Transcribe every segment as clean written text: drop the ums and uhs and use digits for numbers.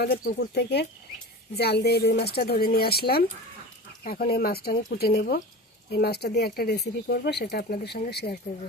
আমাদের পুকুর থেকে জাল দিয়ে রুই মাছটা ধরে নিয়ে আসলাম। এখন এই মাছটা আমি কুটে নেব। এই মাছটা দিয়ে একটা রেসিপি করব, সেটা আপনাদের সঙ্গে শেয়ার করব।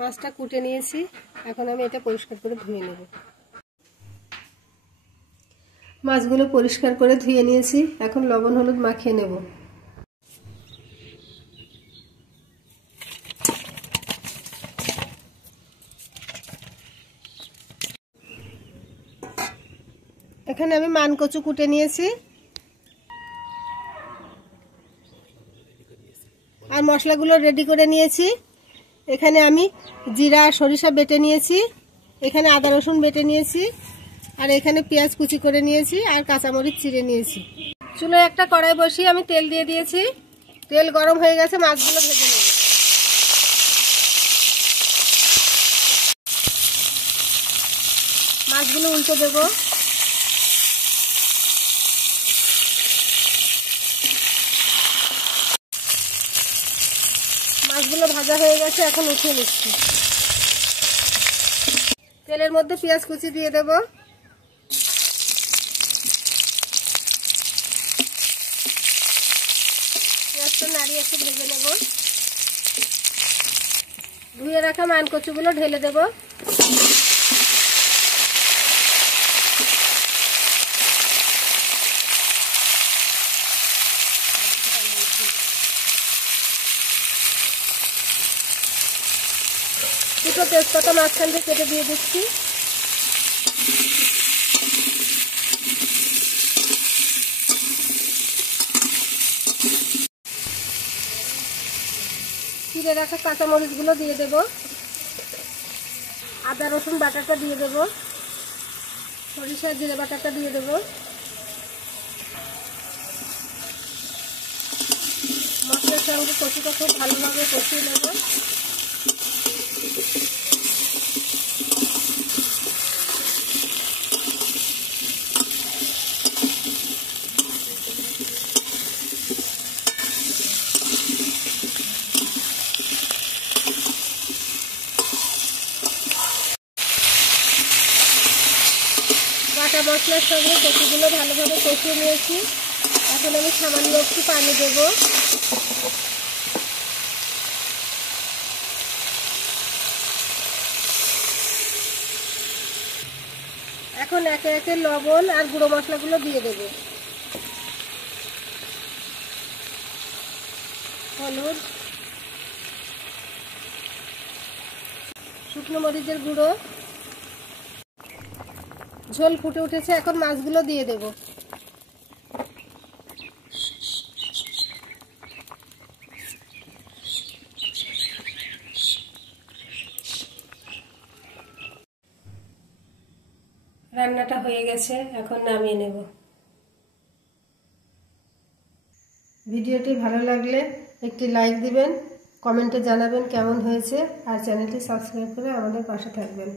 মাছটা কুটে নিয়েছি, এখন আমি এটা পরিষ্কার করে ধুয়ে নেব। মাছগুলো পরিষ্কার করে ধুয়ে নিয়েছি, এখন লবণ হলুদ মাখিয়ে নেব। এখানে আমি মানকচু কুটে নিয়েছি আর মশলাগুলো রেডি করে নিয়েছি। এখানে আমি জিরা সরিষা বেটে নিয়েছি, এখানে আদা রসুন বেটে নিয়েছি, আর এখানে পেঁয়াজ কুচি করে নিয়েছি আর কাঁচামরিচ চিড়ে নিয়েছি। চুলোয় একটা কড়াই বসিয়ে আমি তেল দিয়ে দিয়েছি। তেল গরম হয়ে গেছে, মাছগুলো ভেজে নেব। মাছগুলো উল্টে দেব। মাছগুলো ভাজা হয়ে গেছে, এখন উঠিয়ে নিচ্ছি। তেলের মধ্যে পেঁয়াজ কুচি দিয়ে দেব। পেঁয়াজটা নাড়িয়ে একটু ভেজে নেব। ধুয়ে রাখা মানকচুগুলো ঢেলে দেব। দুটো তেজপাতা মাঝখান দিয়ে কেটে দিয়ে দিচ্ছি। চিড়ে রাখা কাঁচামরিচগুলো দিয়ে দেব। আদা রসুন বাটাটা দিয়ে দেব। সরিষা জিরে বাটাটা দিয়ে দেব। মশলার সঙ্গে কচুটা খুব ভালোভাবে কষিয়ে নেব। বাটা মশলার সঙ্গে কচুগুলো ভালোভাবে কষিয়ে নিয়েছি। এখন আমি সামান্য একটু পানি দেব। এখন একে একে লবণ আর গুঁড়ো মশলাগুলো দিয়ে দেব। হলুদ, শুকনো মরিচের গুঁড়ো। ঝোল ফুটে উঠেছে, এখন মাছগুলো দিয়ে দেব। রান্নাটা হয়ে গেছে, এখন নামিয়ে নেব। ভিডিওটি ভালো লাগলে একটি লাইক দিবেন, কমেন্টে জানাবেন কেমন হয়েছে, আর চ্যানেলটি সাবস্ক্রাইব করে আমাদের পাশে থাকবেন।